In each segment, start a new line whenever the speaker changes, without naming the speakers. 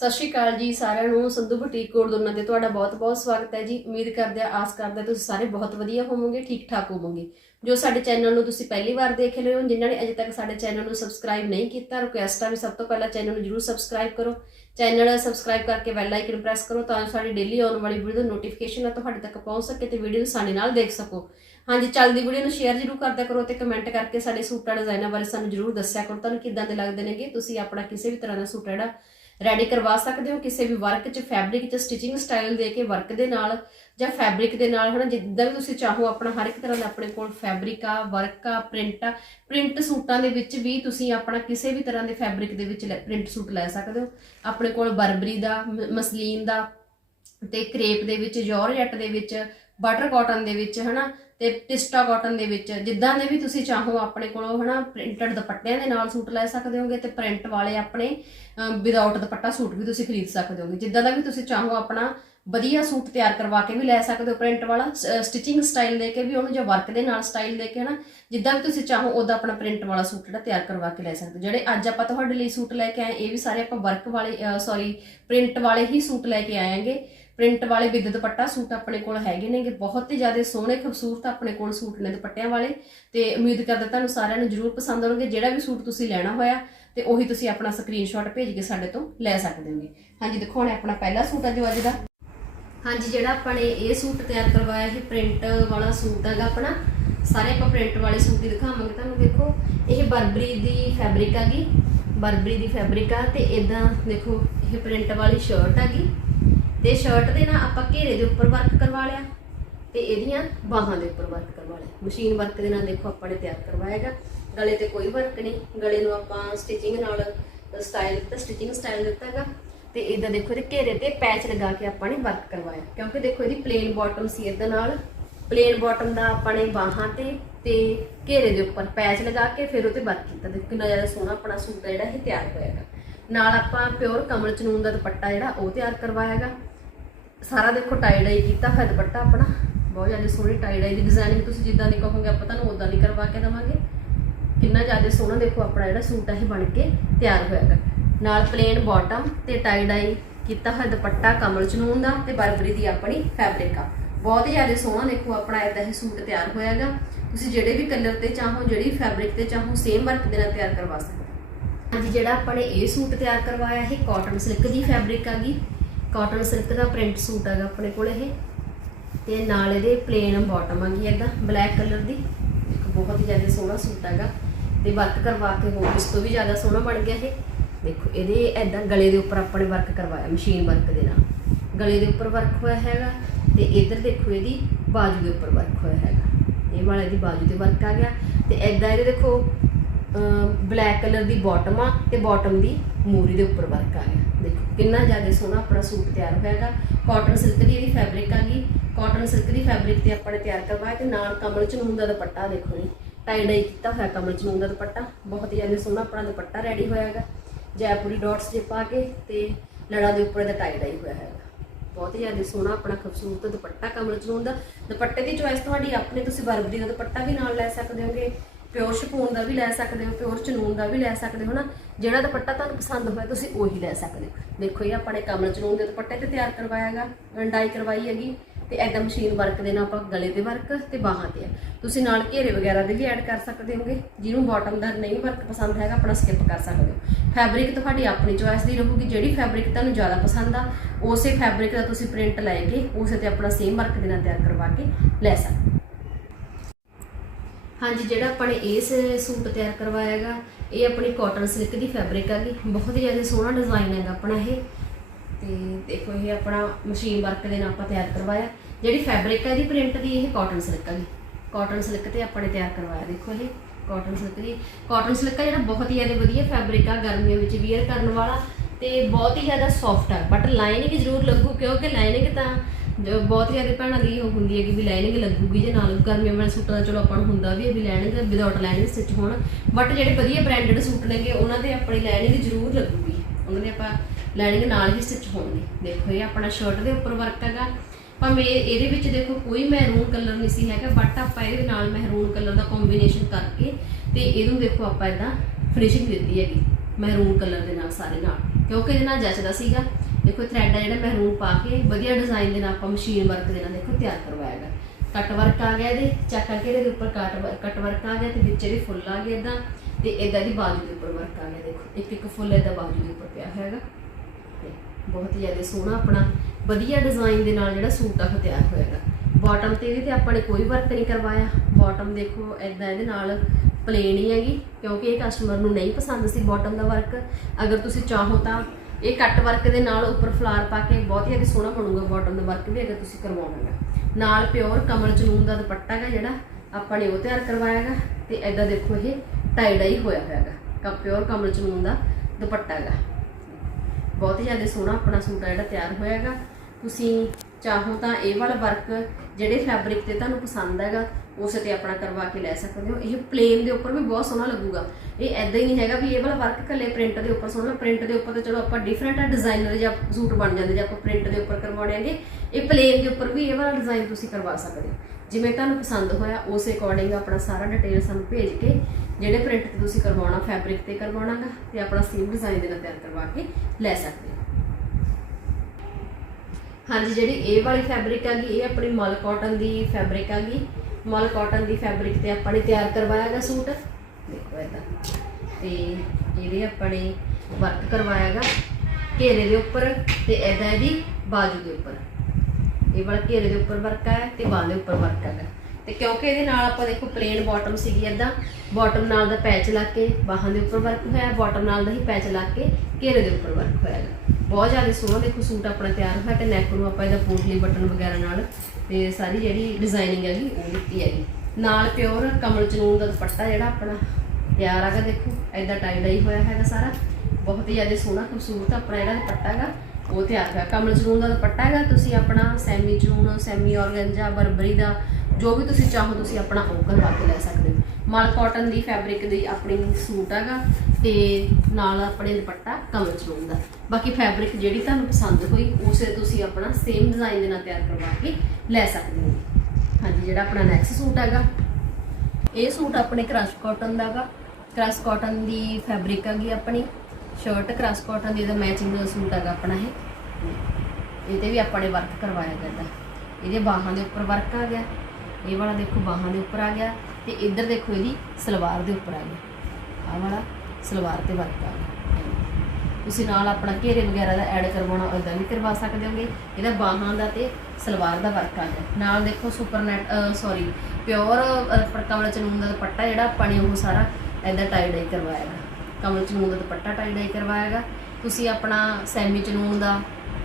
ਸਤਿ ਸ਼੍ਰੀ ਅਕਾਲ ਜੀ ਸਾਰਿਆਂ ਨੂੰ, ਸੰਧੂ ਬੁਟੀਕ ਕੋਡ ਦੋਨਾਂ ਤੇ ਤੁਹਾਡਾ ਬਹੁਤ-ਬਹੁਤ ਸਵਾਗਤ ਹੈ ਜੀ। ਉਮੀਦ ਕਰਦੇ ਆ ਆਸ ਕਰਦੇ ਤੁਸੀਂ ਸਾਰੇ ਬਹੁਤ ਵਧੀਆ ਹੋਵੋਗੇ, ਠੀਕ ਠਾਕ ਹੋਵੋਗੇ। ਜੋ ਸਾਡੇ ਚੈਨਲ ਨੂੰ ਤੁਸੀਂ ਪਹਿਲੀ ਵਾਰ ਦੇਖ ਰਹੇ ਹੋ, ਜਿਨ੍ਹਾਂ ਨੇ ਅਜੇ ਤੱਕ ਸਾਡੇ ਚੈਨਲ ਨੂੰ ਸਬਸਕ੍ਰਾਈਬ ਨਹੀਂ ਕੀਤਾ ਰਿਕੁਐਸਟ ਆ ਵੀ ਸਭ ਤੋਂ ਪਹਿਲਾਂ ਚੈਨਲ ਨੂੰ ਜਰੂਰ ਸਬਸਕ੍ਰਾਈਬ ਕਰੋ। ਚੈਨਲ ਸਬਸਕ੍ਰਾਈਬ ਕਰਕੇ ਬੈਲ ਆਈਕਨ ਪ੍ਰੈਸ ਕਰੋ ਤਾਂ ਜੋ ਸਾਡੀ ਡੇਲੀ ਆਉਣ ਵਾਲੀ ਵੀਡੀਓ ਦੀ ਨੋਟੀਫਿਕੇਸ਼ਨ ਆ ਤੁਹਾਡੇ ਤੱਕ ਪਹੁੰਚ ਸਕੇ ਤੇ ਵੀਡੀਓ ਨੂੰ ਸਾਡੇ ਨਾਲ ਦੇਖ ਸਕੋ। ਹਾਂਜੀ, ਚੱਲਦੀ ਵੀਡੀਓ ਨੂੰ ਸ਼ੇਅਰ ਜਰੂਰ ਕਰਦਿਆ ਕਰੋ ਤੇ ਕਮੈਂਟ ਕਰਕੇ ਸਾਡੇ ਸੂਟਾਂ ਡਿਜ਼ਾਈਨਾਂ ਬਾਰੇ ਸਾਨੂੰ ਜਰੂਰ ਦੱਸਿਆ ਕਰੋ। ਤੁਹਾਨੂੰ ਕਿੱਦਾਂ ਦੇ ਲੱਗਦੇ ਨੇਗੇ? ਤੁਸੀਂ ਆਪਣਾ ਕਿਸੇ ਵੀ ਤਰ੍ਹਾਂ ਦਾ ਸੂਟ ਜਿਹੜਾ ਰੈਡੀ ਕਰਵਾ ਸਕਦੇ ਹੋ ਕਿਸੇ ਵੀ ਵਰਕ 'ਚ ਫੈਬਰਿਕ 'ਚ ਸਟਿਚਿੰਗ ਸਟਾਈਲ ਦੇ ਕੇ ਵਰਕ ਦੇ ਨਾਲ ਜਾਂ ਫੈਬਰਿਕ ਦੇ ਨਾਲ, ਹਨਾ, ਜਿੱਦਾਂ ਵੀ ਤੁਸੀਂ ਚਾਹੋ ਆਪਣਾ ਹਰ ਇੱਕ ਤਰ੍ਹਾਂ ਦਾ ਆਪਣੇ ਕੋਲ ਫੈਬਰਿਕ ਆ ਵਰਕ ਆ ਪ੍ਰਿੰਟ ਆ ਪ੍ਰਿੰਟ ਸੂਟਾਂ ਦੇ ਵਿੱਚ ਵੀ ਤੁਸੀਂ ਆਪਣਾ ਕਿਸੇ ਵੀ ਤਰ੍ਹਾਂ ਦੇ ਫੈਬਰਿਕ ਦੇ ਵਿੱਚ ਪ੍ਰਿੰਟ ਸੂਟ ਲੈ ਸਕਦੇ ਹੋ। ਆਪਣੇ ਕੋਲ ਬਰਬਰੀ ਦਾ, ਮ- ਮਸਲੀਨ ਦਾ ਤੇ ਕ੍ਰੇਪ ਦੇ ਵਿੱਚ, ਜਾਰਜੈਟ ਦੇ ਵਿੱਚ ਬਟਰ ਕਾਟਨ ਦੇ ਵਿੱਚ, ਹਨਾ ਤੇ ਟਿਸਟਾ ਕਾਟਨ ਦੇ ਵਿੱਚ, ਜਿੱਦਾਂ ਦੇ ਵੀ ਤੁਸੀਂ ਚਾਹੋ ਆਪਣੇ ਕੋਲੋਂ, ਹਨਾ, ਪ੍ਰਿੰਟਡ ਦੁਪੱਟਿਆਂ ਦੇ ਨਾਲ ਸੂਟ ਲੈ ਸਕਦੇ ਹੋਗੇ ਤੇ ਪ੍ਰਿੰਟ ਵਾਲੇ ਆਪਣੇ ਵਿਦਆਊਟ ਦੁਪੱਟਾ ਸੂਟ ਵੀ ਤੁਸੀਂ ਖਰੀਦ ਸਕਦੇ ਹੋਗੇ। ਜਿੱਦਾਂ ਦਾ ਵੀ ਤੁਸੀਂ ਚਾਹੋ ਆਪਣਾ ਵਧੀਆ ਸੂਟ ਤਿਆਰ ਕਰਵਾ ਕੇ ਵੀ ਲੈ ਸਕਦੇ ਹੋ ਪ੍ਰਿੰਟ ਵਾਲਾ ਸਟਿਚਿੰਗ ਸਟਾਈਲ ਦੇ ਕੇ ਵੀ ਉਹਨੂੰ ਜਾਂ ਵਰਕ ਦੇ ਨਾਲ ਸਟਾਈਲ ਦੇ ਕੇ, ਹਨਾ, ਜਿੱਦਾਂ ਵੀ ਤੁਸੀਂ ਚਾਹੋ ਉਹਦਾ ਆਪਣਾ ਪ੍ਰਿੰਟ ਵਾਲਾ ਸੂਟ ਜਿਹੜਾ ਤਿਆਰ ਕਰਵਾ ਕੇ ਲੈ ਸਕਦੇ ਹੋ। ਜਿਹੜੇ ਅੱਜ ਆਪਾਂ ਤੁਹਾਡੇ ਲਈ ਸੂਟ ਲੈ ਕੇ ਆਏ, ਇਹ ਵੀ ਸਾਰੇ ਆਪਾਂ ਵਰਕ ਵਾਲੇ ਸੌਰੀ ਪ੍ਰਿੰਟ ਵਾਲੇ ਹੀ ਸੂਟ ਲੈ ਕੇ ਆਏਗੇ। ਪ੍ਰਿੰਟ ਵਾਲੇ ਵਿਦ ਦੁਪੱਟਾ ਸੂਟ ਆਪਣੇ ਕੋਲ ਹੈਗੇ ਨੇਗੇ, ਬਹੁਤ ਹੀ ਜ਼ਿਆਦਾ ਸੋਹਣੇ, ਖੂਬਸੂਰਤ ਆਪਣੇ ਕੋਲ ਸੂਟ ਨੇ ਦੁਪੱਟਿਆਂ ਵਾਲੇ। ਤੇ ਉਮੀਦ ਕਰਦਾ ਤੁਹਾਨੂੰ ਸਾਰਿਆਂ ਨੂੰ ਜਰੂਰ ਪਸੰਦ ਆਉਣਗੇ, ਜਿਹੜਾ ਵੀ ਸੂਟ ਤੁਸੀਂ ਲੈਣਾ ਹੋਇਆ, ਤੇ ਉਹੀ ਤੁਸੀਂ ਆਪਣਾ ਸਕਰੀਨਸ਼ਾਟ ਭੇਜ ਕੇ ਸਾਡੇ ਤੋਂ ਲੈ ਸਕਦੇ ਹੋਗੇ। ਹਾਂਜੀ, ਦੇਖੋ ਆਪਣਾ ਪਹਿਲਾ ਸੂਟ ਆ ਜੋ ਅੱਜ ਦਾ। ਹਾਂਜੀ, ਜਿਹੜਾ ਆਪਾਂ ਨੇ ਇਹ ਸੂਟ ਤਿਆਰ ਕਰਵਾਇਆ ਇਹ ਪ੍ਰਿੰਟ ਵਾਲਾ ਸੂਟ ਹੈਗਾ ਆਪਣਾ। ਸਾਰੇ ਆਪਾਂ ਪ੍ਰਿੰਟ ਵਾਲੇ ਸੂਟ ਹੀ ਦਿਖਾਵਾਂਗੇ ਤੁਹਾਨੂੰ, ਦੇਖੋ। ਇਹ ਬਰਬਰੀ ਦੀ ਫੈਬਰਿਕ ਹੈਗੀ, ਬਰਬਰੀ ਦੀ ਫੈਬਰਿਕ ਆ, ਤੇ ਇਦਾਂ ਦੇਖੋ, ਇਹ ਪ੍ਰਿੰਟ ਵਾਲੀ ਸ਼ਰਟ ਹੈਗੀ। ਤੇ ਸ਼ਰਟ ਦੇ ਨਾਲ ਆਪਾਂ ਘੇਰੇ ਦੇ ਉੱਪਰ ਵਰਕ ਕਰਵਾ ਲਿਆ ਤੇ ਇਹਦੀਆਂ ਬਾਹਾਂ ਦੇ ਉੱਪਰ ਵਰਕ ਕਰਵਾ ਲਿਆ। ਮਸ਼ੀਨ ਵਰਕ ਦੇ ਨਾਲ ਦੇਖੋ ਆਪਾਂ ਨੇ ਤਿਆਰ ਕਰਵਾਇਆਗਾ ਗਲੇ ਤੇ ਕੋਈ ਵਰਕ ਨਹੀਂ। ਗਲੇ ਨੂੰ ਆਪਾਂ ਸਟਿਚਿੰਗ ਨਾਲ ਸਟਾਈਲ ਦਿੱਤਾ ਸਟਿਚਿੰਗ ਸਟਾਈਲ ਦਿੱਤਾ ਹੈਗਾ। ਤੇ ਇਦਾਂ ਦੇਖੋ ਇਹਦੇ ਘੇਰੇ ਤੇ ਪੈਚ ਲਗਾ ਕੇ ਆਪਾਂ ਨੇ ਵਰਕ ਕਰਵਾਇਆ। ਕਿਉਂਕਿ ਦੇਖੋ ਇਹਦੀ ਪਲੇਨ ਬਾਟਮ ਸੀ ਇਹਦੇ ਨਾਲ। ਪਲੇਨ ਬਾਟਮ ਦਾ ਆਪਾਂ ਨੇ ਬਾਹਾਂ ਤੇ ਤੇ ਘੇਰੇ ਦੇ ਉੱਪਰ ਪੈਚ ਲਗਾ ਕੇ ਫਿਰ ਉਹ ਤੇ ਵਰਕ ਕੀਤਾ। ਦੇਖੋ ਕਿੰਨਾ ਜ਼ਿਆਦਾ ਸੋਹਣਾ ਆਪਣਾ ਸੂਟ ਜਿਹੜਾ ਇਹ ਤਿਆਰ ਹੋਇਆਗਾ ਨਾਲ ਆਪਾਂ ਪਿਓਰ ਕਮਲ ਚਨੂਨ ਦਾ ਦੁਪੱਟਾ ਜਿਹੜਾ ਉਹ ਤਿਆਰ ਕਰਵਾਇਆਗਾ ਸਾਰਾ ਦੇਖੋ ਟਾਈ ਡਾਈ ਕੀਤਾ ਹੋਇਆ ਦੁਪੱਟਾ ਆਪਣਾ। ਬਹੁਤ ਜ਼ਿਆਦਾ ਸੋਹਣੀ ਟਾਈ ਡਾਈ ਦੀ ਡਿਜ਼ਾਈਨਿੰਗ ਤੁਸੀਂ ਜਿੱਦਾਂ ਦੀ ਕਹੋਗੇ, ਆਪਾਂ ਤੁਹਾਨੂੰ ਉਦਾਂ ਦੀ ਕਰਵਾ ਕੇ ਦੇਵਾਂਗੇ। ਕਿੰਨਾ ਜ਼ਿਆਦਾ ਸੋਹਣਾ ਦੇਖੋ ਆਪਣਾ ਜਿਹੜਾ ਸੂਟ ਆ, ਇਹ ਬਣ ਕੇ ਤਿਆਰ ਹੋਇਆਗਾ ਨਾਲ ਪਲੇਨ ਬਾਟਮ ਤੇ ਟਾਈ ਡਾਈ ਕੀਤਾ ਹੋਇਆ ਦੁਪੱਟਾ, ਕਮਲ ਚਨੂਨ ਦਾ ਤੇ ਬਰਬਰੀ ਦੀ ਆਪਣੀ ਫੈਬਰਿਕ ਆ। ਬਹੁਤ ਹੀ ਜ਼ਿਆਦਾ ਸੋਹਣਾ ਦੇਖੋ ਆਪਣਾ ਇਦਾਂ ਇਹ ਸੂਟ ਤਿਆਰ ਹੋਇਆਗਾ ਤੁਸੀਂ ਜਿਹੜੇ ਵੀ ਕਲਰ ਤੇ ਚਾਹੋ, ਜਿਹੜੀ ਫੈਬਰਿਕ ਤੇ ਚਾਹੋ ਸੇਮ ਵਰਕ ਦੇ ਨਾਲ ਤਿਆਰ ਕਰਵਾ ਸਕਦੇ ਹੋ। ਹਾਂਜੀ, ਜਿਹੜਾ ਆਪਾਂ ਨੇ ਇਹ ਸੂਟ ਤਿਆਰ ਕਰਵਾਇਆ, ਇਹ ਕਾਟਨ ਸਿਲਕ ਦੀ ਫੈਬਰਿਕ ਆਗੀ ਕਾਟਨ ਸਿਲਕ ਦਾ ਪ੍ਰਿੰਟ ਸੂਟ ਹੈਗਾ ਆਪਣੇ ਕੋਲ ਇਹ। ਤੇ ਨਾਲ ਇਹਦੇ ਪਲੇਨ ਬਾਟਮ ਆਗੀ ਇਦਾਂ ਬਲੈਕ ਕਲਰ ਦੀ। ਇੱਕ ਬਹੁਤ ਹੀ ਜ਼ਿਆਦਾ ਸੋਹਣਾ ਸੂਟ ਹੈਗਾ। ਤੇ ਵਰਕ ਕਰਵਾ ਕੇ ਹੋਰ ਇਸ ਤੋਂ ਵੀ ਜ਼ਿਆਦਾ ਸੋਹਣਾ ਬਣ ਗਿਆ ਇਹ। ਦੇਖੋ, ਇਹਦੇ ਐਦਾਂ ਗਲੇ ਦੇ ਉੱਪਰ ਆਪਾਂ ਨੇ ਵਰਕ ਕਰਵਾਇਆ ਮਸ਼ੀਨ ਵਰਕ ਦੇ ਨਾਲ। ਗਲੇ ਦੇ ਉੱਪਰ ਵਰਕ ਹੋਇਆ ਹੈਗਾ ਤੇ ਇਧਰ ਦੇਖੋ ਇਹਦੀ ਬਾਜੂ ਦੇ ਉੱਪਰ ਵਰਕ ਹੋਇਆ ਹੈਗਾ। ਇਹ ਵਾਲਾ ਇਹਦੀ ਬਾਜੂ ਤੇ ਵਰਕ ਆ ਗਿਆ। ਤੇ ਐਦਾਂ ਇਹਦੇ ਦੇਖੋ ਬਲੈਕ ਕਲਰ ਦੀ ਬਾਟਮ ਆ ਤੇ ਬਾਟਮ ਦੀ ਮੂਰੀ ਦੇ ਉੱਪਰ ਵਰਕ ਆ ਗਿਆ। ਕਿੰਨਾ ਜ਼ਿਆਦਾ ਸੋਹਣਾ ਆਪਣਾ ਸੂਟ ਤਿਆਰ ਹੋਇਆ ਹੈਗਾ ਕਾਟਨ ਸਿਲਕ ਦੀ ਇਹਦੀ ਫੈਬਰਿਕ ਆ ਗਈ ਕਾਟਨ ਸਿਲਕ ਦੀ ਫੈਬਰਿਕ ਤੇ ਆਪਾਂ ਨੇ ਤਿਆਰ ਕਰਵਾਇਆ ਤੇ ਨਾਲ ਕਮਲ ਚਨੂਨ ਦਾ ਦੁਪੱਟਾ ਦੇਖੋ ਜੀ। ਟਾਈ ਡਾਈ ਕੀਤਾ ਹੋਇਆ ਕਮਲ ਚਨੂਨ ਦਾ ਦੁਪੱਟਾ। ਬਹੁਤ ਹੀ ਜ਼ਿਆਦਾ ਸੋਹਣਾ ਆਪਣਾ ਦੁਪੱਟਾ ਰੈਡੀ ਹੋਇਆ ਹੈਗਾ ਜੈਪੁਰੀ ਡਾਟਸ ਜੇ ਪਾ ਕੇ ਤੇ ਲੜਾ ਦੇ ਉੱਪਰ ਦਾ ਟਾਈ ਡਾਈ ਹੋਇਆ ਹੈਗਾ ਬਹੁਤ ਹੀ ਜ਼ਿਆਦਾ ਸੋਹਣਾ ਆਪਣਾ ਖੂਬਸੂਰਤ ਦੁਪੱਟਾ ਕਮਲ ਚਨੂਨ ਦਾ। ਦੁਪੱਟੇ ਦੀ ਚੋਇਸ ਤੁਹਾਡੀ ਆਪਣੇ, ਤੁਸੀਂ ਬਰਬਰੀ ਦਾ ਦੁਪੱਟਾ ਵੀ ਨਾਲ ਲੈ ਸਕਦੇ ਹੋਗੇ। ਪਿਓਰ ਸ਼ਪੂਨ ਦਾ ਵੀ ਲੈ ਸਕਦੇ ਹੋ, ਪਿਓਰ ਚਨੂਨ ਦਾ ਵੀ ਲੈ ਸਕਦੇ ਹੋ ਨਾ, ਜਿਹੜਾ ਦੁਪੱਟਾ ਤੁਹਾਨੂੰ ਪਸੰਦ ਹੋਵੇ ਤੁਸੀਂ ਉਹੀ ਲੈ ਸਕਦੇ ਹੋ। ਦੇਖੋ ਇਹ ਆਪਣੇ ਕਮਲ ਚਨੂਨ ਦੇ ਦੁਪੱਟੇ ਤੇ ਤਿਆਰ ਕਰਵਾਇਆਗਾ ਡਾਈ ਕਰਵਾਈ ਹੈਗੀ, ਤੇ ਐਦਾਂ ਮਸ਼ੀਨ ਵਰਕ ਦੇ ਨਾਲ ਆਪਾਂ ਗਲੇ ਤੇ ਵਰਕ ਤੇ ਬਾਹਾਂ ਤੇ ਆ। ਤੁਸੀਂ ਨਾਲ ਘੇਰੇ ਵਗੈਰਾ ਦੇ ਵੀ ਐਡ ਕਰ ਸਕਦੇ ਹੋਗੇ, ਜਿਹਨੂੰ ਬਾਟਮ ਦਾ ਨਹੀਂ ਵਰਕ ਪਸੰਦ ਹੈਗਾ, ਆਪਣਾ ਸਕਿਪ ਕਰ ਸਕਦੇ ਹੋ। ਫੈਬਰਿਕ ਤੁਹਾਡੀ ਆਪਣੀ ਚੋਇਸ ਦੀ ਰਹੂਗੀ, ਜਿਹੜੀ ਫੈਬਰਿਕ ਤੁਹਾਨੂੰ ਜ਼ਿਆਦਾ ਪਸੰਦ ਆ, ਉਸੇ ਫੈਬਰਿਕ ਦਾ ਤੁਸੀਂ ਪ੍ਰਿੰਟ ਲੈ ਕੇ, ਉਸੇ ਤੇ ਆਪਣਾ ਸੇਮ ਵਰਕ ਦੇ ਨਾਲ ਤਿਆਰ ਕਰਵਾ ਕੇ ਲੈ ਸਕਦੇ ਹੋ। ਹਾਂਜੀ, ਜਿਹੜਾ ਆਪਾਂ ਨੇ ਇਸ ਸੂਟ ਤਿਆਰ ਕਰਵਾਇਆ ਹੈਗਾ, ਇਹ ਆਪਣੀ ਕਾਟਨ ਸਿਲਕ ਦੀ ਫੈਬਰਿਕ ਹੈਗੀ। ਬਹੁਤ ਹੀ ਜ਼ਿਆਦਾ ਸੋਹਣਾ ਡਿਜ਼ਾਈਨ ਹੈਗਾ ਆਪਣਾ ਇਹ। ਤੇ ਦੇਖੋ, ਇਹ ਆਪਣਾ ਮਸ਼ੀਨ ਵਰਕ ਦੇ ਨਾਲ ਆਪਾਂ ਤਿਆਰ ਕਰਵਾਇਆ। ਜਿਹੜੀ ਫੈਬਰਿਕ ਹੈ ਦੀ ਪ੍ਰਿੰਟ ਦੀ ਇਹ ਕਾਟਨ ਸਿਲਕ ਹੈਗੀ। ਕਾਟਨ ਸਿਲਕ ਤੇ ਆਪਾਂ ਨੇ ਤਿਆਰ ਕਰਵਾਇਆ, ਦੇਖੋ ਇਹ ਕਾਟਨ ਸਿਲਕ ਦੀ। ਕਾਟਨ ਸਿਲਕ ਜਿਹੜਾ ਬਹੁਤ ਹੀ ਜ਼ਿਆਦਾ ਵਧੀਆ ਫੈਬਰਿਕ ਆ, ਗਰਮੀਆਂ ਵਿੱਚ ਵੀਅਰ ਕਰਨ ਵਾਲਾ ਤੇ ਬਹੁਤ ਹੀ ਜ਼ਿਆਦਾ ਸੌਫਟ ਆ। ਬਟ ਲਾਈਨਿੰਗ ਜ਼ਰੂਰ ਲੱਗੂ, ਕਿਉਂਕਿ ਲਾਈਨਿੰਗ ਤਾਂ ਜੋ ਬਹੁਤ ਜ਼ਿਆਦਾ ਭੈਣਾਂ ਦੀ ਉਹ ਹੁੰਦੀ ਹੈ ਕਿ ਵੀ ਲਾਈਨਿੰਗ ਲੱਗੂਗੀ ਜੇ ਨਾਲ ਗਰਮੀਆਂ ਵਾਲੇ ਸੂਟਾਂ ਦਾ ਚਲੋ ਆਪਾਂ ਨੂੰ ਹੁੰਦਾ ਵੀ ਹੈ ਵੀ ਲਾਈਨਿੰਗ ਵਿਦਆਊਟ ਲਾਈਨਿੰਗ ਸਟਿਚ ਹੋਣ। ਬਟ ਜਿਹੜੇ ਵਧੀਆ ਬ੍ਰਾਂਡਡ ਸੂਟ ਨੇਗੇ ਉਹਨਾਂ ਦੇ ਆਪਣੀ ਲਾਈਨਿੰਗ ਜ਼ਰੂਰ ਲੱਗੂਗੀ। ਉਹਨਾਂ ਦੇ ਆਪਾਂ ਲਾਈਨਿੰਗ ਨਾਲ ਹੀ ਸਟਿਚ ਹੋਣਗੇ। ਦੇਖੋ, ਇਹ ਆਪਣਾ ਸ਼ਰਟ ਦੇ ਉੱਪਰ ਵਰਕ ਹੈਗਾ। ਭਾਵੇਂ ਇਹਦੇ ਵਿੱਚ ਦੇਖੋ ਕੋਈ ਮਹਿਰੂਨ ਕਲਰ ਨਹੀਂ ਸੀ ਹੈਗਾ ਬਟ ਆਪਾਂ ਇਹਦੇ ਨਾਲ ਮਹਿਰੂਨ ਕਲਰ ਦਾ ਕੰਬੀਨੇਸ਼ਨ ਕਰਕੇ ਤੇ ਇਹਨੂੰ ਦੇਖੋ ਆਪਾਂ ਇਹਦਾ ਫਿਨਿਸ਼ਿੰਗ ਦਿੱਤੀ ਹੈਗੀ ਮਹਿਰੂਨ ਕਲਰ ਦੇ ਨਾਲ ਸਾਰੇ ਨਾਲ। ਕਿਉਂਕਿ ਇਹਦੇ ਨਾਲ ਜੱਚਦਾ ਸੀਗਾ। ਦੇਖੋ ਥ੍ਰੈਡ ਆ ਜਿਹੜਾ ਮਹਿਰੂਨ ਪਾ ਕੇ ਵਧੀਆ ਡਿਜ਼ਾਈਨ ਦੇ ਨਾਲ ਆਪਾਂ ਮਸ਼ੀਨ ਵਰਕ ਦੇ ਨਾਲ ਦੇਖੋ ਤਿਆਰ ਕਰਵਾਇਆਗਾ ਕੱਟ ਵਰਕ ਆ ਗਿਆ ਇਹਦੇ, ਚੱਕਾ ਘੇਰੇ ਦੇ ਉੱਪਰ ਕੱਟ ਕੱਟ ਵਰਕ ਆ ਗਿਆ ਤੇ ਵਿੱਚ ਇਹਦੇ ਫੁੱਲ ਆ ਗਏ ਇਦਾਂ ਤੇ ਇਦਾਂ ਦੀ ਬਾਜੂ ਦੇ ਉੱਪਰ ਵਰਕ ਆ ਗਿਆ ਦੇਖੋ। ਇੱਕ ਇੱਕ ਫੁੱਲ ਇਦਾਂ ਬਾਜੂ ਦੇ ਉੱਪਰ ਪਿਆ ਹੋਇਆਗਾ ਬਹੁਤ ਜ਼ਿਆਦਾ ਸੋਹਣਾ ਆਪਣਾ, ਵਧੀਆ ਡਿਜ਼ਾਈਨ ਦੇ ਨਾਲ ਜਿਹੜਾ ਸੂਟ ਆ ਉਹ ਤਿਆਰ ਹੋਏਗਾ ਬਾਟਮ ਤੇ ਇਹਦੇ ਤੇ ਆਪਾਂ ਨੇ ਕੋਈ ਵਰਕ ਨਹੀਂ ਕਰਵਾਇਆ। ਬਾਟਮ ਦੇਖੋ ਇਦਾਂ ਇਹਦੇ ਨਾਲ ਪਲੇਨ ਹੀ ਹੈਗੀ, ਕਿਉਂਕਿ ਇਹ ਕਸਟਮਰ ਨੂੰ ਨਹੀਂ ਪਸੰਦ ਸੀ ਬਾਟਮ ਦਾ ਵਰਕ ਅਗਰ ਤੁਸੀਂ ਚਾਹੋ ਤਾਂ ਇਹ ਕੱਟ ਵਰਕ ਦੇ ਨਾਲ ਉੱਪਰ ਫਲਾਰ ਪਾ ਕੇ ਬਹੁਤ ਹੀ ਜ਼ਿਆਦਾ ਸੋਹਣਾ ਬਣੂਗਾ ਬਾਟਮ ਦਾ ਵਰਕ ਵੀ ਅਗਰ ਤੁਸੀਂ ਕਰਵਾਉਣਾ ਹੈ ਨਾਲ ਪਿਓਰ ਕਮਲ ਚਨੂਨ ਦਾ ਦੁਪੱਟਾ ਹੈ ਜਿਹੜਾ, ਆਪਾਂ ਨੇ ਉਹ ਤਿਆਰ ਕਰਵਾਇਆਗਾ ਤੇ ਇਦਾਂ ਦੇਖੋ ਇਹ ਟਾਈ ਡਾਈ ਹੋਇਆ ਹੋਇਆਗਾ ਕਾ ਪਿਓਰ ਕਮਲ ਚਨੂਨ ਦਾ ਦੁਪੱਟਾ ਹੈਗਾ। ਬਹੁਤ ਹੀ ਜ਼ਿਆਦਾ ਸੋਹਣਾ ਆਪਣਾ ਸੂਟ ਜਿਹੜਾ ਤਿਆਰ ਹੋਇਆ ਹੈਗਾ। ਤੁਸੀਂ ਚਾਹੋ ਤਾਂ ਇਹ ਵਾਲਾ ਵਰਕ ਜਿਹੜੇ ਫੈਬਰਿਕ ਤੇ ਤੁਹਾਨੂੰ ਪਸੰਦ ਹੈਗਾ ਉਸੇ ਤੇ ਆਪਣਾ ਕਰਵਾ ਕੇ ਲੈ ਸਕਦੇ ਹੋ। ਇਹ ਪਲੇਨ ਦੇ ਉੱਪਰ ਵੀ ਬਹੁਤ ਸੋਹਣਾ ਲੱਗੂਗਾ। ਇਹ ਐਦਾਂ ਹੀ ਨਹੀਂ ਹੈਗਾ ਵੀ ਇਹ ਵਾਲਾ ਵਰਕ ਕੱਲੇ ਪ੍ਰਿੰਟ ਦੇ ਉੱਪਰ ਸੋਹਣਾ। ਪ੍ਰਿੰਟ ਦੇ ਉੱਪਰ ਤਾਂ ਚਲੋ ਆਪਾਂ ਡਿਫਰੈਂਟ ਆ ਡਿਜ਼ਾਈਨਰ ਜਾਂ ਸੂਟ ਬਣ ਜਾਂਦੇ ਜੇ ਆਪਾਂ ਪ੍ਰਿੰਟ ਦੇ ਉੱਪਰ ਕਰਵਾਉਣੇ ਆਂਗੇ ਇਹ ਪਲੇਨ ਦੇ ਉੱਪਰ ਵੀ ਇਹ ਵਾਲਾ ਡਿਜ਼ਾਈਨ ਤੁਸੀਂ ਕਰਵਾ ਸਕਦੇ ਹੋ। ਜਿਵੇਂ ਤੁਹਾਨੂੰ ਪਸੰਦ ਹੋਇਆ, ਉਸ ਅਕੋਰਡਿੰਗ ਆਪਣਾ ਸਾਰਾ ਡਿਟੇਲ ਸਾਨੂੰ ਭੇਜ ਕੇ ਜਿਹੜੇ ਪ੍ਰਿੰਟ ਤੇ ਤੁਸੀਂ ਕਰਵਾਉਣਾ ਫੈਬਰਿਕ ਤੇ ਕਰਵਾਉਣਾਗਾ ਤੇ ਆਪਣਾ ਸੇਮ ਡਿਜ਼ਾਈਨ ਦੇ ਨਾਲ ਤਿਆਰ ਕਰਵਾ ਕੇ ਲੈ ਸਕਦੇ ਹੋ। ਹਾਂਜੀ, ਜਿਹੜੀ ਇਹ ਵਾਲੀ ਫੈਬਰਿਕ ਹੈਗੀ, ਇਹ ਆਪਣੀ ਮਲ ਕਾਟਨ ਦੀ ਫੈਬਰਿਕ ਹੈਗੀ। ਮਲ ਕਾਟਨ ਦੀ ਫੈਬਰਿਕ ਤੇ ਆਪਾਂ ਨੇ ਤਿਆਰ ਕਰਵਾਇਆਗਾ ਸੂਟ। ਦੇਖੋ ਇਦਾਂ ਤੇ ਇਹਦੇ ਆਪਾਂ ਨੇ ਵਰਕ ਕਰਵਾਇਆਗਾ ਘੇਰੇ ਦੇ ਉੱਪਰ ਤੇ ਇਦਾਂ ਇਹਦੀ ਬਾਜੂ ਦੇ ਉੱਪਰ। ਇਹ ਵਾਲਾ ਘੇਰੇ ਦੇ ਉੱਪਰ ਵਰਕ ਹੈ ਤੇ ਬਾਹ ਦੇ ਉੱਪਰ ਵਰਕ ਹੈਗਾ ਤੇ ਕਿਉਂਕਿ ਇਹਦੇ ਨਾਲ ਆਪਾਂ ਦੇਖੋ ਪਲੇਨ ਬਾਟਮ ਸੀਗੀ ਇਦਾਂ ਬਾਟਮ ਨਾਲ ਦਾ ਪੈਚ ਲਾ ਕੇ ਬਾਹਾਂ ਦੇ ਉੱਪਰ ਵਰਕ ਹੋਇਆ ਬਾਟਮ ਨਾਲ ਦਾ ਹੀ ਪੈਚ ਲਾ ਕੇ ਘੇਰੇ ਦੇ ਉੱਪਰ ਵਰਕ ਹੋਇਆ ਹੈਗਾ ਬਹੁਤ ਜ਼ਿਆਦਾ ਸੋਹਣਾ ਦੇਖੋ ਸੂਟ ਆਪਣਾ ਤਿਆਰ ਹੋਇਆ ਤੇ ਨੈਕ ਨੂੰ ਆਪਾਂ ਇਹਦਾ ਪੋਟਲੀ ਬਟਨ ਵਗੈਰਾ ਨਾਲ ਤੇ ਸਾਰੀ ਜਿਹੜੀ ਡਿਜ਼ਾਈਨਿੰਗ ਹੈਗੀ, ਉਹ ਦਿੱਤੀ ਹੈਗੀ। ਨਾਲ ਪਿਓਰ ਕਮਲ ਚਨੂਨ ਦਾ ਦੁਪੱਟਾ ਜਿਹੜਾ ਆਪਣਾ ਤਿਆਰ ਹੈਗਾ ਦੇਖੋ ਐਦਾਂ ਟਾਈ ਡਾਈ ਹੋਇਆ ਹੈਗਾ ਸਾਰਾ। ਬਹੁਤ ਹੀ ਜ਼ਿਆਦਾ ਸੋਹਣਾ ਖੂਬਸੂਰਤ ਆਪਣਾ ਜਿਹੜਾ ਦੁਪੱਟਾ ਹੈਗਾ, ਉਹ ਤਿਆਰ ਹੋਇਆ। ਕਮਲ ਚਨੂਨ ਦਾ ਦੁਪੱਟਾ ਹੈਗਾ, ਤੁਸੀਂ ਆਪਣਾ ਸੈਮੀ ਚਨੂਨ ਸੈਮੀ ਔਰਗੰਜਾ ਬਰਬਰੀ ਦਾ ਜੋ ਵੀ ਤੁਸੀਂ ਚਾਹੋ ਤੁਸੀਂ ਆਪਣਾ ਉਹ ਕਰਵਾ ਕੇ ਲੈ ਸਕਦੇ ਹੋ। ਮਲ ਕਾਟਨ ਦੀ ਫੈਬਰਿਕ ਦੀ ਆਪਣੀ ਸੂਟ ਹੈਗਾ ਤੇ ਨਾਲ ਆਪਣੇ ਦੁਪੱਟਾ ਕਮਲ ਚਨੂਨ ਦਾ। ਬਾਕੀ ਫੈਬਰਿਕ ਜਿਹੜੀ ਤੁਹਾਨੂੰ ਪਸੰਦ ਹੋਈ, ਉਸੇ ਤੁਸੀਂ ਆਪਣਾ ਸੇਮ ਡਿਜ਼ਾਈਨ ਦੇ ਨਾਲ ਤਿਆਰ ਕਰਵਾ ਕੇ ਲੈ ਸਕਦੇ ਹੋ। ਹਾਂਜੀ, ਜਿਹੜਾ ਆਪਣਾ ਨੈਕਸਟ ਸੂਟ ਹੈਗਾ, ਇਹ ਸੂਟ ਆਪਣੇ ਕ੍ਰਸ਼ ਕਾਟਨ ਦਾ ਹੈਗਾ। ਕ੍ਰਸ਼ ਕਾਟਨ ਦੀ ਫੈਬਰਿਕ ਹੈਗੀ ਆਪਣੀ ਸ਼ਰਟ ਕ੍ਰਸ਼ ਕਾਟਨ ਦੀ ਦਾ ਮੈਚਿੰਗ ਦਾ ਸੂਟ ਹੈਗਾ ਆਪਣਾ ਇਹ। ਇਹਦੇ ਵੀ ਆਪਾਂ ਨੇ ਵਰਕ ਕਰਵਾਇਆ ਗਿਆ ਇਹਦੇ ਬਾਹਾਂ ਦੇ ਉੱਪਰ ਵਰਕ ਆ ਗਿਆ। ਇਹ ਵਾਲਾ ਦੇਖੋ ਬਾਹਾਂ ਦੇ ਉੱਪਰ ਆ ਗਿਆ ਤੇ ਇੱਧਰ ਦੇਖੋ ਇਹਦੀ ਸਲਵਾਰ ਦੇ ਉੱਪਰ ਆ ਗਿਆ। ਆਹ ਵਾਲਾ ਸਲਵਾਰ ਤੇ ਵਰਕ ਆ ਗਿਆ। ਤੁਸੀਂ ਨਾਲ ਆਪਣਾ ਘੇਰੇ ਵਗੈਰਾ ਦਾ ਐਡ ਕਰਵਾਉਣਾ ਉਦਾਂ ਵੀ ਕਰਵਾ ਸਕਦੇ ਹੋਗੇ। ਇਹਦਾ ਬਾਹਾਂ ਦਾ ਤੇ ਸਲਵਾਰ ਦਾ ਵਰਕ ਆ ਗਿਆ। ਨਾਲ ਦੇਖੋ ਸੁਪਰ ਨੈਟ ਸੌਰੀ ਪਿਓਰ ਕਮਲ ਚਨੂਨ ਦਾ ਦੁਪੱਟਾ ਜਿਹੜਾ ਆਪਾਂ ਨੇ ਉਹ ਸਾਰਾ ਐਦਾਂ ਟਾਈ ਡਾਈ ਕਰਵਾਇਆ ਹੈ ਕਮਲ ਚਨੂਨ ਦਾ ਦੁਪੱਟਾ ਟਾਈ ਡਾਈ ਕਰਵਾਇਆ ਹੈਗਾ ਤੁਸੀਂ ਆਪਣਾ ਸੈਮੀ ਚਨੂਨ ਦਾ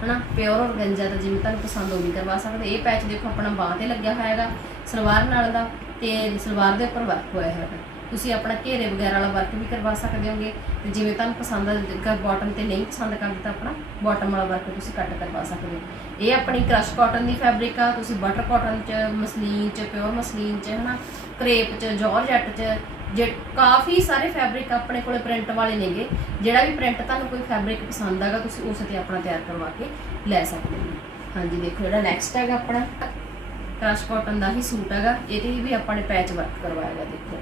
ਹਨਾ ਪਿਓਰ ਔਰਗੰਜਾ ਦਾ ਜਿਵੇਂ ਤੁਹਾਨੂੰ ਪਸੰਦ ਉਹ ਵੀ ਕਰਵਾ ਸਕਦੇ। ਇਹ ਪੈਚ ਦੇਖੋ ਆਪਣਾ ਬਾਹ ਤੇ ਲੱਗਿਆ ਹੋਇਆ ਹੈਗਾ, ਸਲਵਾਰ ਨਾਲ ਦਾ ਤੇ ਸਲਵਾਰ ਦੇ ਉੱਪਰ ਵਰਕ ਹੋਇਆ ਹੈਗਾ। ਤੁਸੀਂ ਆਪਣਾ ਘੇਰੇ ਵਗੈਰਾ ਵਾਲਾ ਵਰਕ ਵੀ ਕਰਵਾ ਸਕਦੇ ਹੋਗੇ ਤੇ ਜਿਵੇਂ ਤੁਹਾਨੂੰ ਪਸੰਦ ਆ ਬਾਟਮ ਤੇ ਨਹੀਂ ਪਸੰਦ ਕਰਦੇ ਤਾਂ ਆਪਣਾ ਬਾਟਮ ਵਾਲਾ ਵਰਕ ਤੁਸੀਂ ਕੱਟ ਕਰਵਾ ਸਕਦੇ ਹੋ। ਇਹ ਆਪਣੀ ਕ੍ਰਸ਼ ਕਾਟਨ ਦੀ ਫੈਬਰਿਕ ਆ, ਤੁਸੀਂ ਬਟਰ ਕਾਟਨ ਚ, ਮਸਲੀਨ ਚ ਪਿਓਰ ਮਸਲੀਨ ਚ, ਹਨਾ ਕਰੇਪ ਚ ਜਾਰਜਟ ਚ ਜੇ ਕਾਫੀ ਸਾਰੇ ਫੈਬਰਿਕ ਆਪਣੇ ਕੋਲੇ ਪ੍ਰਿੰਟ ਵਾਲੇ ਨੇਗੇ, ਜਿਹੜਾ ਵੀ ਪ੍ਰਿੰਟ ਤੁਹਾਨੂੰ ਕੋਈ ਫੈਬਰਿਕ ਪਸੰਦ ਆਗਾ, ਤੁਸੀਂ ਉਸ ਤੇ ਆਪਣਾ ਤਿਆਰ ਕਰਵਾ ਕੇ ਲੈ ਸਕਦੇ ਹੋ। ਹਾਂਜੀ, ਦੇਖੋ ਜਿਹੜਾ ਨੈਕਸਟ ਹੈਗਾ ਆਪਣਾ ਕ੍ਰਸ਼ ਕਾਟਨ ਦਾ ਹੀ ਸੂਟ ਹੈਗਾ, ਇਹਦੇ ਵੀ ਆਪਾਂ ਨੇ ਪੈਚ ਵਰਕ ਕਰਵਾਇਆ ਹੈਗਾ ਦੇਖੋ।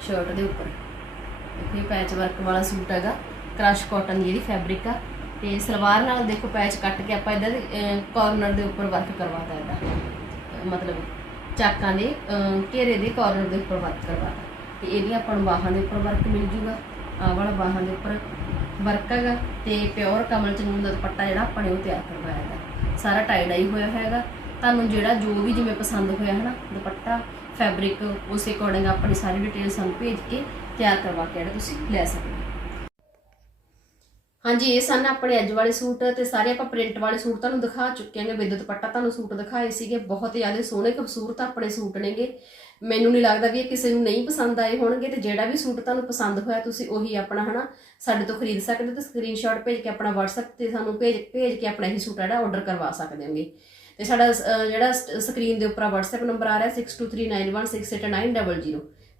ਸ਼ਰਟ ਦੇ ਉੱਪਰ। ਦੇਖੋ ਇਹ ਪੈਚ ਵਰਕ ਵਾਲਾ ਸੂਟ ਹੈਗਾ ਕ੍ਰਸ਼ ਕਾਟਨ ਜਿਹੜੀ ਫੈਬਰਿਕ ਆ, ਤੇ ਸਲਵਾਰ ਨਾਲ ਦੇਖੋ ਪੈਚ ਕੱਟ ਕੇ ਆਪਾਂ ਇਧਰ ਕਾਰਨਰ ਦੇ ਉੱਪਰ ਵਰਕ ਕਰਵਾਤਾ ਇਹਦਾ। ਮਤਲਬ ਚਾਕਾਂ ਦੇ ਘੇਰੇ ਦੇ ਕਾਰਨਰ ਦੇ ਉੱਪਰ ਵਰਕ ਕਰਵਾਤਾ। ਤੇ ਇਹਦੀ ਆਪਾਂ ਨੂੰ ਬਾਹਾਂ ਦੇ ਉੱਪਰ ਵਰਕ ਮਿਲ ਜੂਗਾ। ਆਹ ਵਾਲਾ ਬਾਹਾਂ ਦੇ ਉੱਪਰ ਵਰਕ ਹੈਗਾ ਤੇ ਪਿਓਰ ਕਮਲ ਚਨੂਨ ਦਾ ਦੁਪੱਟਾ ਜਿਹੜਾ ਆਪਾਂ ਨੇ ਉਹ ਤਿਆਰ ਕਰਵਾਇਆ ਹੈਗਾ। ਸਾਰਾ ਟਾਈ ਡਾਈ ਹੋਇਆ ਹੈਗਾ। ਤੁਹਾਨੂੰ ਜਿਹੜਾ ਜੋ ਵੀ ਜਿਵੇਂ ਪਸੰਦ ਹੋਇਆ ਹੈ ਨਾ ਦੁਪੱਟਾ ਫੈਬਰਿਕ ਉਸੇ ਅਕੋਰਡਿੰਗ ਆਪਣੀ ਸਾਰੀ ਡਿਟੇਲ ਸਾਨੂੰ ਭੇਜ ਕੇ ਤਿਆਰ ਕਰਵਾ ਕੇ ਜਿਹੜਾ ਤੁਸੀਂ ਲੈ ਸਕਦੇ ਹੋ। ਹਾਂਜੀ, ਇਹ ਸਨ ਆਪਣੇ ਅੱਜ ਵਾਲੇ ਸੂਟ ਤੇ ਸਾਰੇ ਆਪਾਂ ਪ੍ਰਿੰਟ ਵਾਲੇ ਸੂਟ ਤੁਹਾਨੂੰ ਦਿਖਾ ਚੁੱਕੇ ਹਾਂਗੇ। ਵਿਦ ਦੁਪੱਟਾ ਤੁਹਾਨੂੰ ਸੂਟ ਦਿਖਾਏ ਸੀਗੇ। ਬਹੁਤ ਜ਼ਿਆਦਾ ਸੋਹਣੇ ਖੂਬਸੂਰਤ ਆਪਣੇ ਸੂਟ ਨੇਗੇ। ਮੈਨੂੰ ਨਹੀਂ ਲੱਗਦਾ ਵੀ ਇਹ ਕਿਸੇ ਨੂੰ ਨਹੀਂ ਪਸੰਦ ਆਏ ਹੋਣਗੇ ਤੇ ਜਿਹੜਾ ਵੀ ਸੂਟ ਤੁਹਾਨੂੰ ਪਸੰਦ ਹੋਇਆ ਤੁਸੀਂ ਉਹੀ ਆਪਣਾ, ਹਨਾ, ਸਾਡੇ ਤੋਂ ਖਰੀਦ ਸਕਦੇ ਹੋ ਤੇ ਸਕਰੀਨਸ਼ਾਟ ਭੇਜ ਕੇ ਆਪਣਾ WhatsApp ਤੇ ਸਾਨੂੰ ਭੇਜ ਭੇਜ ਕੇ ਆਪਣਾ ਇਹ ਸੂਟ ਜਿਹੜਾ ਆਰਡਰ ਕਰਵਾ ਸਕਦੇ ਹੋਗੇ। ਤੇ ਸਾਡਾ ਜਿਹੜਾ ਸਕਰੀਨ ਦੇ ਉੱਪਰ WhatsApp ਨੰਬਰ ਆ ਰਿਹਾ 6239168900